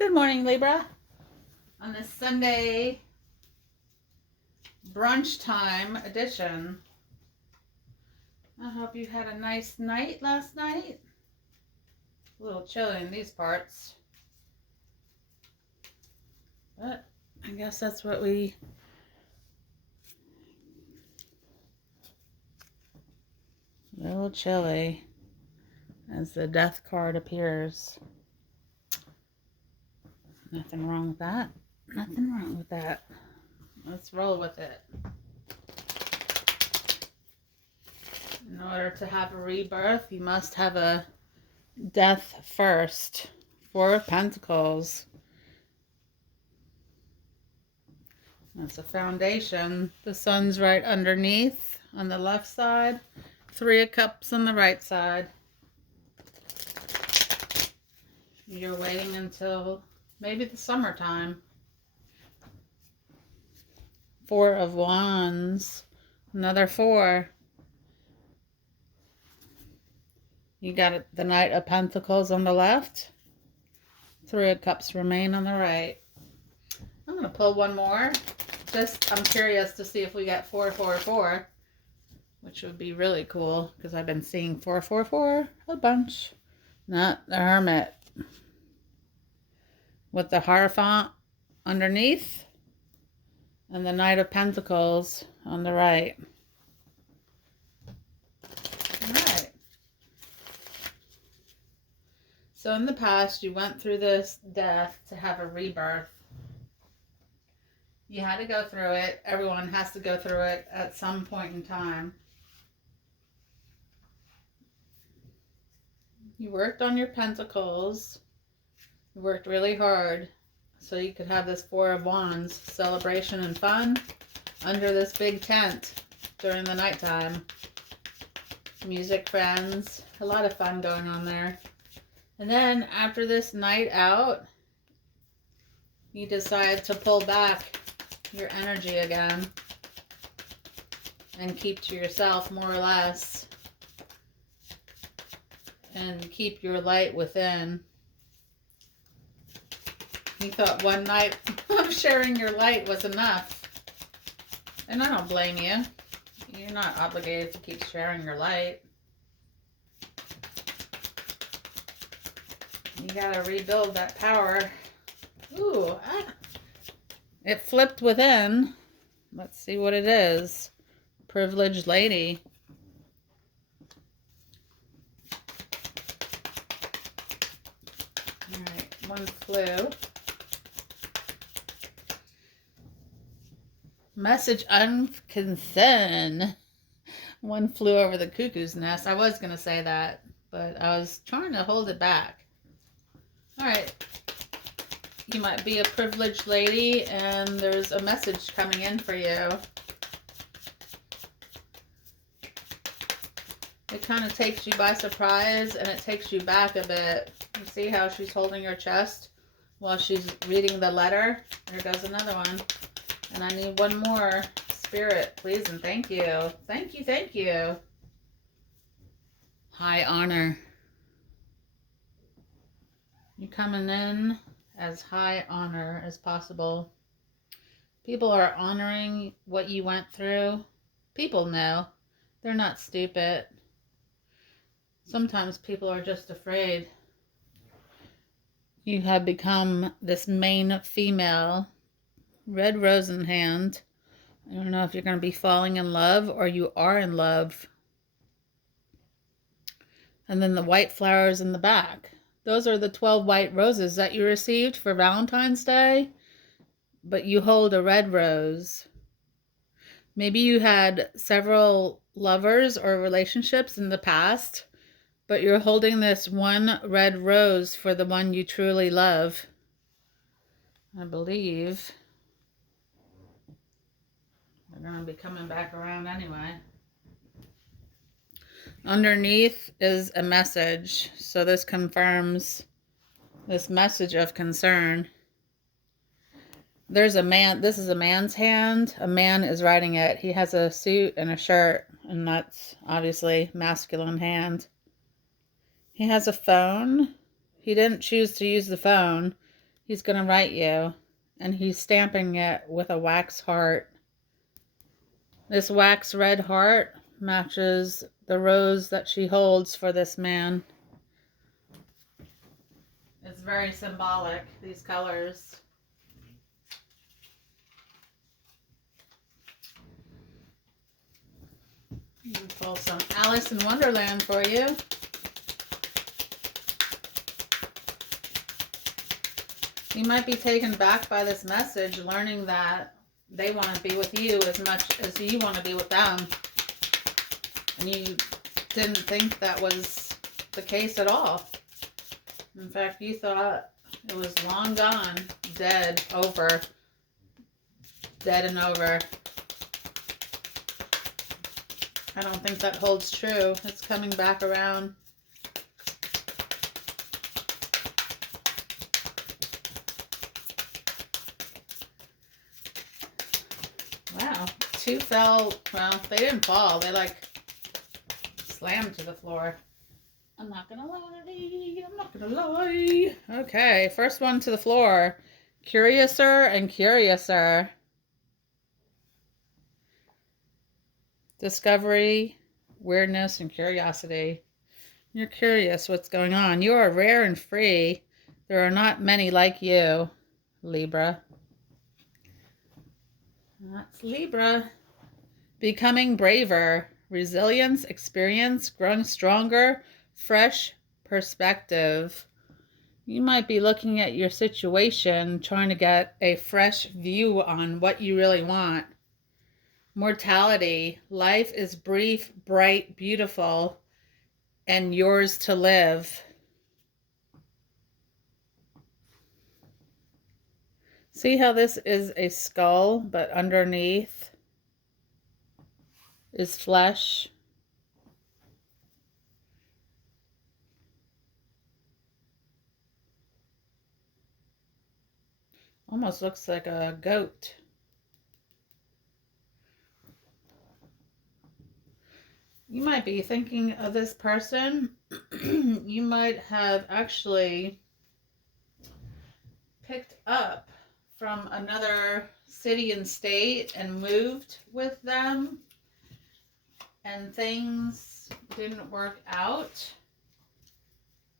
Good morning, Libra. On this Sunday brunch time edition. I hope you had a nice night last night. A little chilly in these parts, but I guess that's what a little chilly as the death card appears. Nothing wrong with that. Nothing wrong with that. Let's roll with it. In order to have a rebirth, you must have a death first. Four of Pentacles. That's a foundation. The sun's right underneath on the left side. Three of Cups on the right side. You're waiting until maybe the summertime. Four of Wands. Another four. You got the Knight of Pentacles on the left. Three of Cups remain on the right. I'm going to pull one more. I'm curious to see if we get 444, which would be really cool because I've been seeing 444 a bunch. Not the Hermit. With the Hierophant underneath and the Knight of Pentacles on the right. Alright. So in the past, you went through this death to have a rebirth. You had to go through it. Everyone has to go through it at some point in time. You worked on your pentacles. You worked really hard so you could have this Four of Wands celebration and fun under this big tent during the nighttime. Music, friends, a lot of fun going on there. And then after this night out, you decide to pull back your energy again and keep to yourself more or less and keep your light within. You thought one night of sharing your light was enough, and I don't blame you. You're not obligated to keep sharing your light. You gotta rebuild that power. Ooh, it flipped within. Let's see what it is. Privileged lady. Alright, one flew. Message unconcern. One flew over the cuckoo's nest. I was going to say that, but I was trying to hold it back. Alright. You might be a privileged lady and there's a message coming in for you. It kind of takes you by surprise and it takes you back a bit. You see how she's holding her chest while she's reading the letter? There goes another one. And I need one more. Spirit, please and thank you. Thank you, thank you. High honor. You're coming in as high honor as possible. People are honoring what you went through. People know. They're not stupid. Sometimes people are just afraid. You have become this main female. Red rose in hand. I don't know if you're going to be falling in love or you are in love. And then the white flowers in the back. Those are the 12 white roses that you received for Valentine's Day. But you hold a red rose. Maybe you had several lovers or relationships in the past, but you're holding this one red rose for the one you truly love. I believe. They're going to be coming back around anyway. Underneath is a message. So this confirms this message of concern. There's a man. This is a man's hand. A man is writing it. He has a suit and a shirt. And that's obviously masculine hand. He has a phone. He didn't choose to use the phone. He's going to write you, and he's stamping it with a wax heart. This wax red heart matches the rose that she holds for this man. It's very symbolic, these colors. I'll pull some Alice in Wonderland for you. You might be taken back by this message, learning that they want to be with you as much as you want to be with them. And you didn't think that was the case at all. In fact, you thought it was long gone, dead, over, dead and over. I don't think that holds true. It's coming back around. Wow. Two fell, well, they didn't fall. They like slammed to the floor. I'm not gonna lie. I'm not gonna lie. Okay, first one to the floor. Curiouser and curiouser. Discovery, weirdness, and curiosity. You're curious what's going on. You are rare and free. There are not many like you, Libra. That's Libra. Becoming braver. Resilience, experience, growing stronger, fresh perspective. You might be looking at your situation, trying to get a fresh view on what you really want. Mortality. Life is brief, bright, beautiful, and yours to live. See how this is a skull, but underneath is flesh. Almost looks like a goat. You might be thinking of this person. You might have actually picked up from another city and state and moved with them, and things didn't work out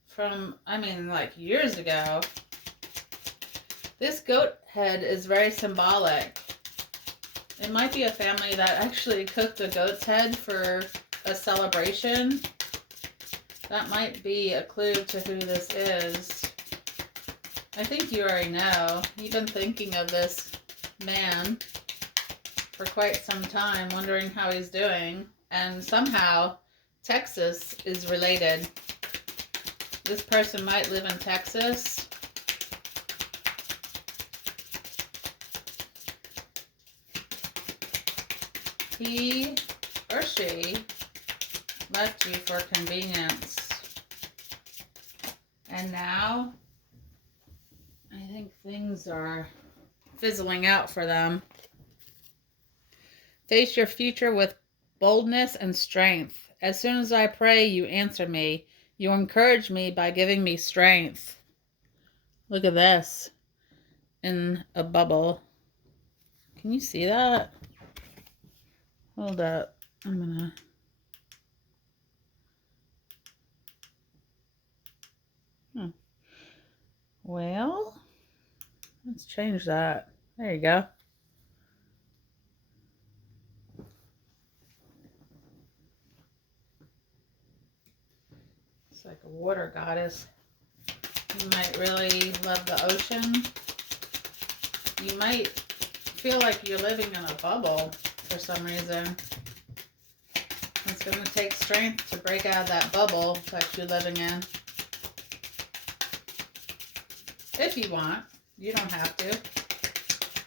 from, I mean, like years ago. This goat head is very symbolic. It might be a family that actually cooked a goat's head for a celebration. That might be a clue to who this is. I think you already know. You've been thinking of this man for quite some time, wondering how he's doing. And somehow, Texas is related. This person might live in Texas. He or she left you for convenience. And now, I think things are fizzling out for them. Face your future with boldness and strength. As soon as I pray, you answer me. You encourage me by giving me strength. Look at this in a bubble. Can you see that? Hold up. I'm gonna... Well, let's change that. There you go. It's like a water goddess. You might really love the ocean. You might feel like you're living in a bubble for some reason. It's going to take strength to break out of that bubble that you're living in. If you want. You don't have to.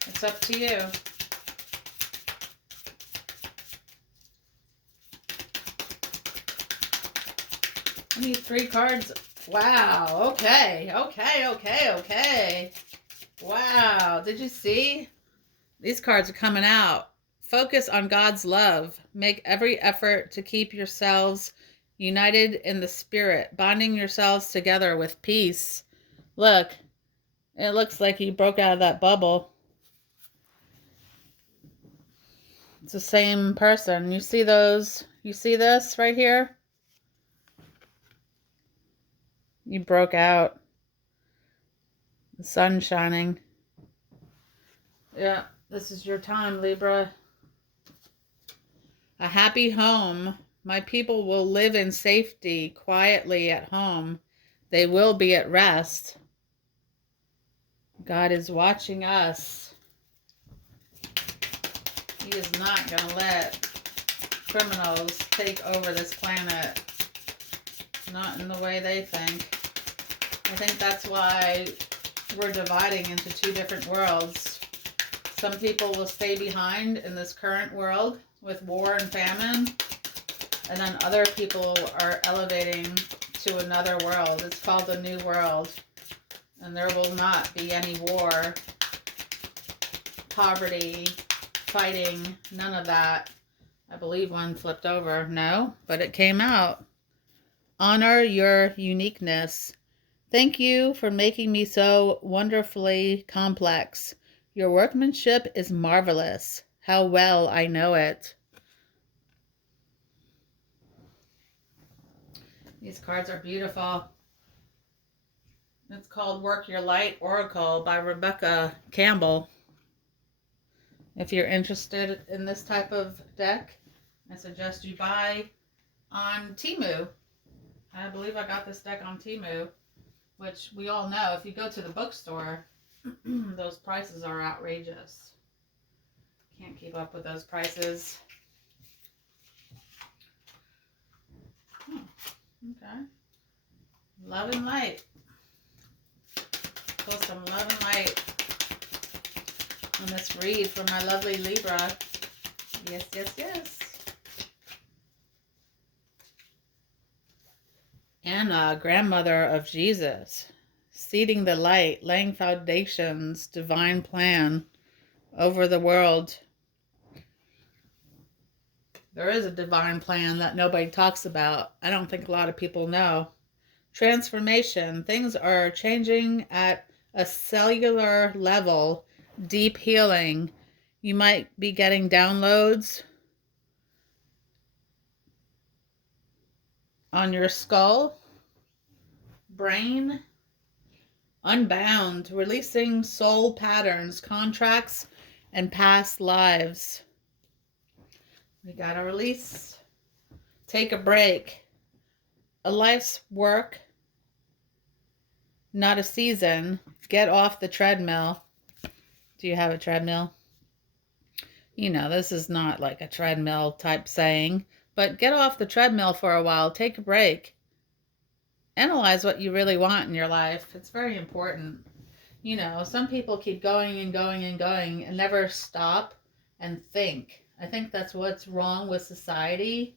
It's up to you. I need 3 cards. Wow. Okay. Wow. Did you see? These cards are coming out. Focus on God's love. Make every effort to keep yourselves united in the spirit, bonding yourselves together with peace. Look, It looks like he broke out of that bubble. It's the same person. You see those? You see this right here? You broke out. The sun shining. Yeah, this is your time, Libra. A happy home. My people will live in safety, quietly at home. They will be at rest. God is watching us. He is not going to let criminals take over this planet. Not in the way they think. I think that's why we're dividing into two different worlds. Some people will stay behind in this current world with war and famine, and then other people are elevating to another world. It's called the New World, and there will not be any war, poverty, fighting, none of that. I believe one flipped over. No, but it came out. Honor your uniqueness. Thank you for making me so wonderfully complex. Your workmanship is marvelous. How well I know it. These cards are beautiful. It's called Work Your Light Oracle by Rebecca Campbell. If you're interested in this type of deck, I suggest you buy on Temu. I believe I got this deck on Temu, which we all know, if you go to the bookstore, those prices are outrageous. Can't keep up with those prices. Okay. Love and light. Pull some love and light on this read for my lovely Libra. Yes, yes, yes. Anna, grandmother of Jesus, seeding the light, laying foundations, divine plan over the world. There is a divine plan that nobody talks about. I don't think a lot of people know. Transformation. Things are changing at a cellular level. Deep healing. You might be getting downloads on your skull, brain. Unbound. Releasing soul patterns, contracts, and past lives. We gotta release. Take a break. A life's work, not a season. Get off the treadmill. Do you have a treadmill? You know, this is not like a treadmill type saying, but get off the treadmill for a while. Take a break. Analyze what you really want in your life. It's very important. You know, some people keep going and going and going and never stop and think. I think that's what's wrong with society.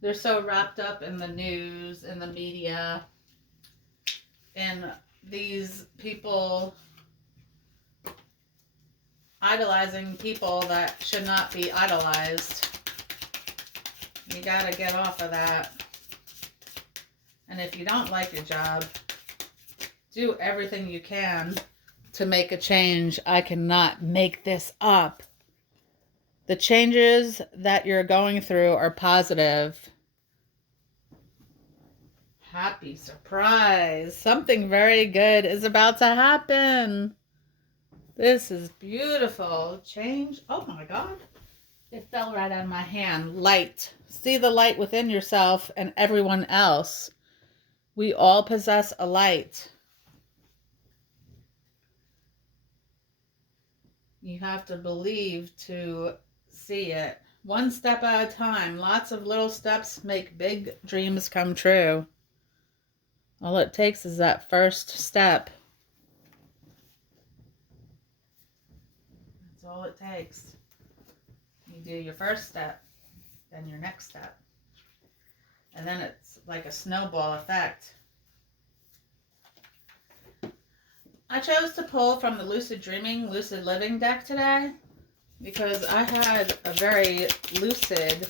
They're so wrapped up in the news, in the media, in these people idolizing people that should not be idolized. You gotta get off of that. And if you don't like your job, do everything you can to make a change. I cannot make this up. The changes that you're going through are positive. Happy surprise. Something very good is about to happen. This is beautiful. Change. Oh my God. It fell right out of my hand. Light. See the light within yourself and everyone else. We all possess a light. You have to believe to see it. One step at a time. Lots of little steps make big dreams come true. All it takes is that first step. That's all it takes. You do your first step, then your next step. And then it's like a snowball effect. I chose to pull from the Lucid Dreaming, Lucid Living deck today because I had a very lucid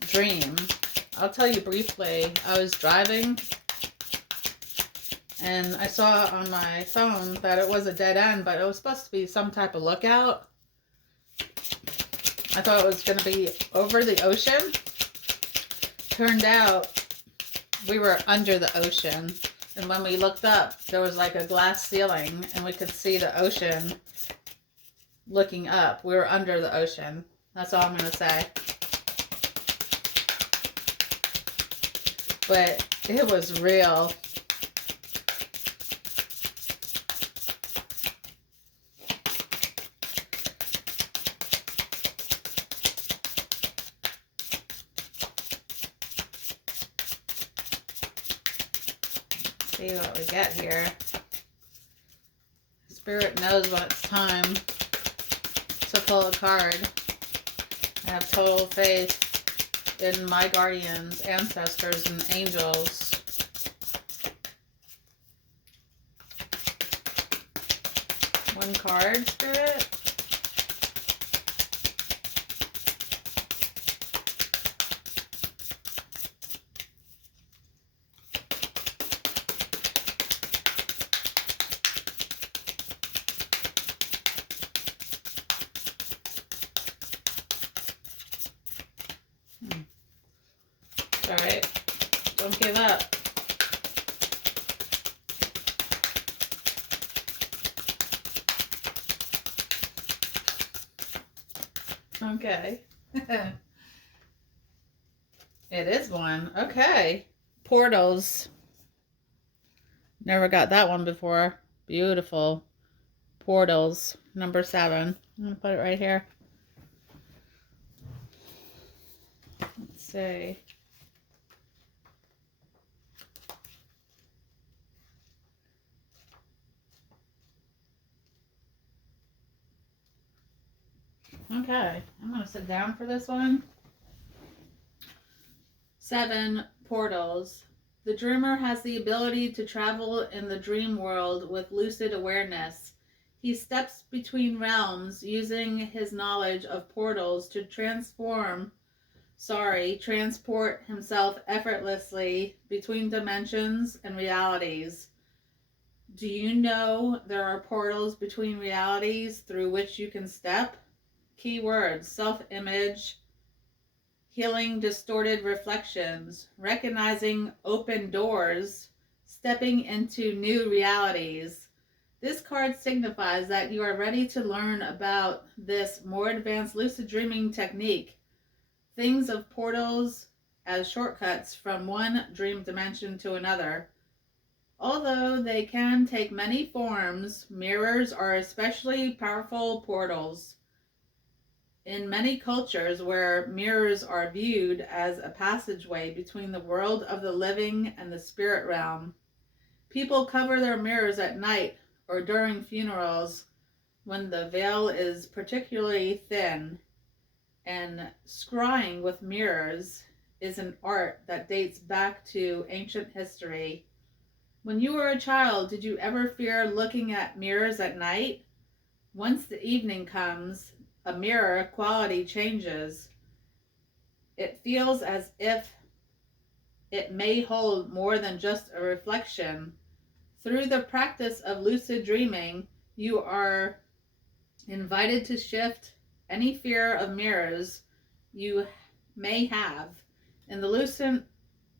dream. I'll tell you briefly. I was driving And I saw on my phone that it was a dead end, but it was supposed to be some type of lookout. I thought it was going to be over the ocean. Turned out we were under the ocean. And when we looked up, there was like a glass ceiling and we could see the ocean looking up. We were under the ocean. That's all I'm going to say. But it was real. See what we get here. Spirit knows when it's time to pull a card. I have total faith in my guardians, ancestors, and angels. One card, Spirit. All right, don't give up. Okay. It is one. Okay. Portals. Never got that one before. Beautiful. Portals. Number 7. I'm going to put it right here. Let's see. Okay, I'm going to sit down for this one. 7 portals. The dreamer has the ability to travel in the dream world with lucid awareness. He steps between realms using his knowledge of portals to transport himself effortlessly between dimensions and realities. Do you know there are portals between realities through which you can step? Keywords: self-image, healing distorted reflections, recognizing open doors, stepping into new realities. This card signifies that you are ready to learn about this more advanced lucid dreaming technique. Things of portals as shortcuts from one dream dimension to another. Although they can take many forms, mirrors are especially powerful portals. In many cultures where mirrors are viewed as a passageway between the world of the living and the spirit realm, people cover their mirrors at night or during funerals when the veil is particularly thin. And scrying with mirrors is an art that dates back to ancient history. When you were a child, did you ever fear looking at mirrors at night? Once the evening comes, a mirror quality changes. It feels as if it may hold more than just a reflection. Through the practice of lucid dreaming, you are invited to shift any fear of mirrors you may have. In the lucid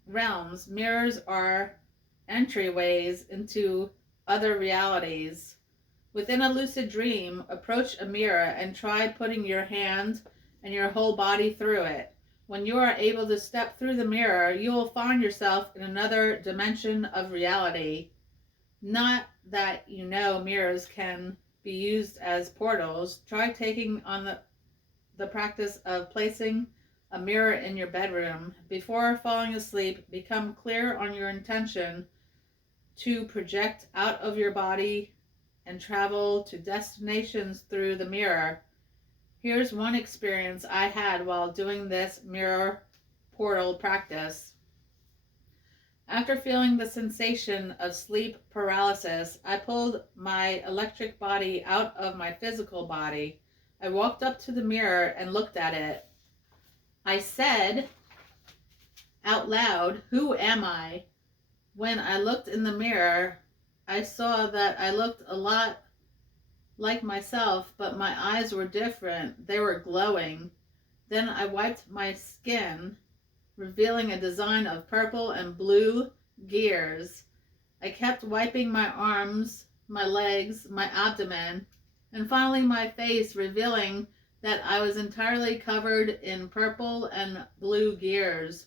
realms, mirrors are entryways into other realities. Within a lucid dream, approach a mirror and try putting your hand and your whole body through it. When you are able to step through the mirror, you will find yourself in another dimension of reality. Not that you know mirrors can be used as portals. Try taking on the practice of placing a mirror in your bedroom. Before falling asleep, become clear on your intention to project out of your body and travel to destinations through the mirror. Here's one experience I had while doing this mirror portal practice. After feeling the sensation of sleep paralysis, I pulled my electric body out of my physical body. I walked up to the mirror and looked at it. I said out loud, "Who am I?" When I looked in the mirror, I saw that I looked a lot like myself, but my eyes were different. They were glowing. Then I wiped my skin, revealing a design of purple and blue gears. I kept wiping my arms, my legs, my abdomen, and finally my face, revealing that I was entirely covered in purple and blue gears.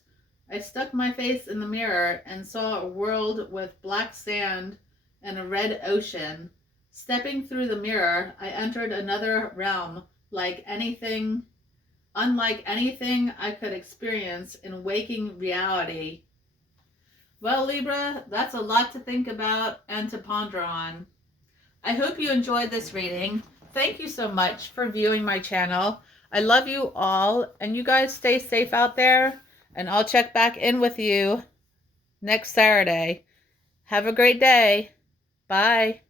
I stuck my face in the mirror and saw a world with black sand and a red ocean. Stepping through the mirror, I entered another realm unlike anything I could experience in waking reality. Well, Libra, that's a lot to think about and to ponder on. I hope you enjoyed this reading. Thank you so much for viewing my channel. I love you all, and you guys stay safe out there, and I'll check back in with you next Saturday. Have a great day. Bye.